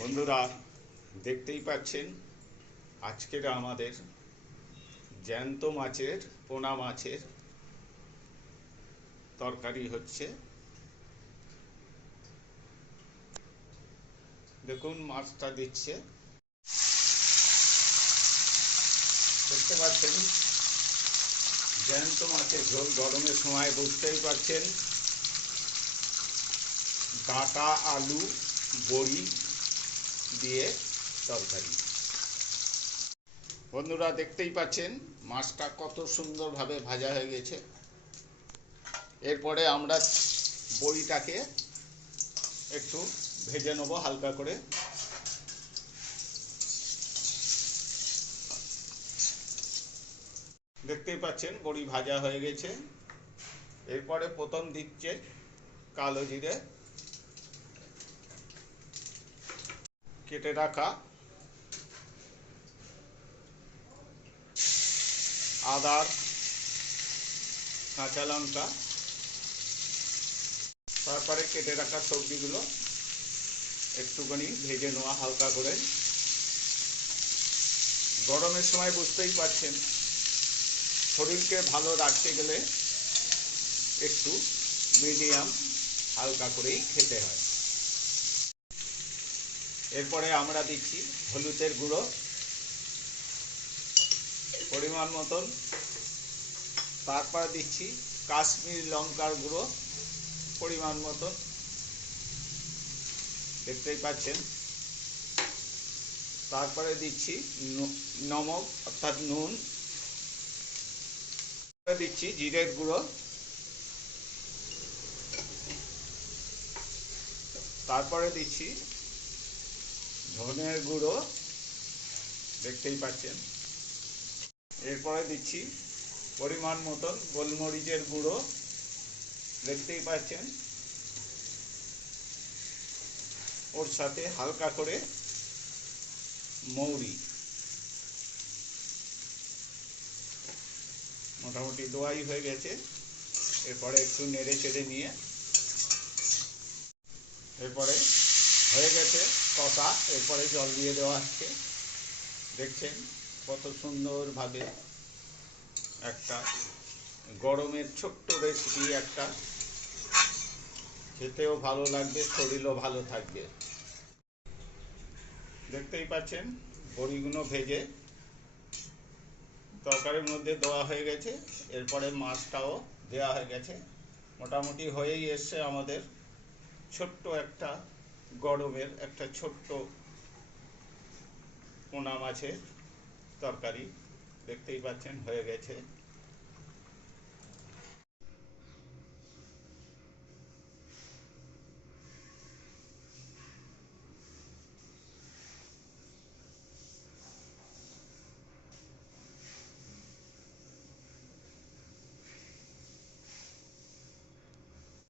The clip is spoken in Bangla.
বন্ধুরা, দেখতেই পাচ্ছেন, আজকের আমাদের জ্যান্ত মাছের, পোনা মাছের তরকারি হচ্ছে। দেখুন, মাছটা দিচ্ছে। দেখতে পাচ্ছেন, জ্যান্ত মাছের ঝোল গরমের সময় বুঝতেই পাচ্ছেন। ডাঁটা, আলু, বড়ি দিয়ে তরকারি বন্ধুরা, দেখতেই পাচ্ছেন, মাছটা কত সুন্দরভাবে ভাজা হয়ে গেছে। এরপরে আমরা বড়িটাকে একটু ভেজে নেব হালকা করে। দেখতেই পাচ্ছেন, বড়ি ভাজা হয়ে গেছে। এরপরে প্রথম দিচ্ছে কালো জিরে। কেটে রাখা। আদার কাঁচা লঙ্কা। তারপরে কেটে রাখা সবজিগুলো একটুখানি ভেজে নেওয়া, হালকা করে। গরমের সময় বুঝতেই পারছেন, শরীরকে ভালো রাখতে গেলে একটু মিডিয়াম হালকা করেই খেতে হয়। এরপরে আমরা দিচ্ছি হলুদের গুঁড়ো। পরিমাণ মতন। তারপরে দিচ্ছি কাশ্মীর লঙ্কার গুঁড়ো, পরিমাণ মতন। দেখতেই পাচ্ছেন। তারপরে দিচ্ছি নমক, অর্থাৎ নুন। দিচ্ছি জিরের গুঁড়ো। তারপরে দিচ্ছি ধনের গুঁড়ো দেখতেই পাচ্ছেন। এরপরে দিচ্ছি পরিমাণ মতন গোলমরিচের গুঁড়ো দেখতেই পাচ্ছেন। ওর সাথে হালকা করে মৌরি। মোটামুটি দোয়াই হয়ে গেছে। এরপরে একটু নেড়ে চেড়ে নিয়ে, এরপরে হয়ে গেছে, কষা, এরপরে জল দিয়ে দেওয়া হচ্ছে দেখছেন কত সুন্দরভাবে একটা গরমের ছোট্ট রেসিপি একটা। খেতেও ভালো লাগবে, শরীরও ভালো থাকবে। দেখতেই পাচ্ছেন, বড়িগুলো ভেজে তরকারির মধ্যে দেওয়া হয়ে গেছে। এরপরে মাছটাও দেওয়া হয়ে গেছে। মোটামুটি হয়েই এসছে আমাদের ছোট্ট একটা গরমের একটা ছোট্ট পোনা মাছের তরকারি দেখতেই পাচ্ছেন হয়ে গেছে।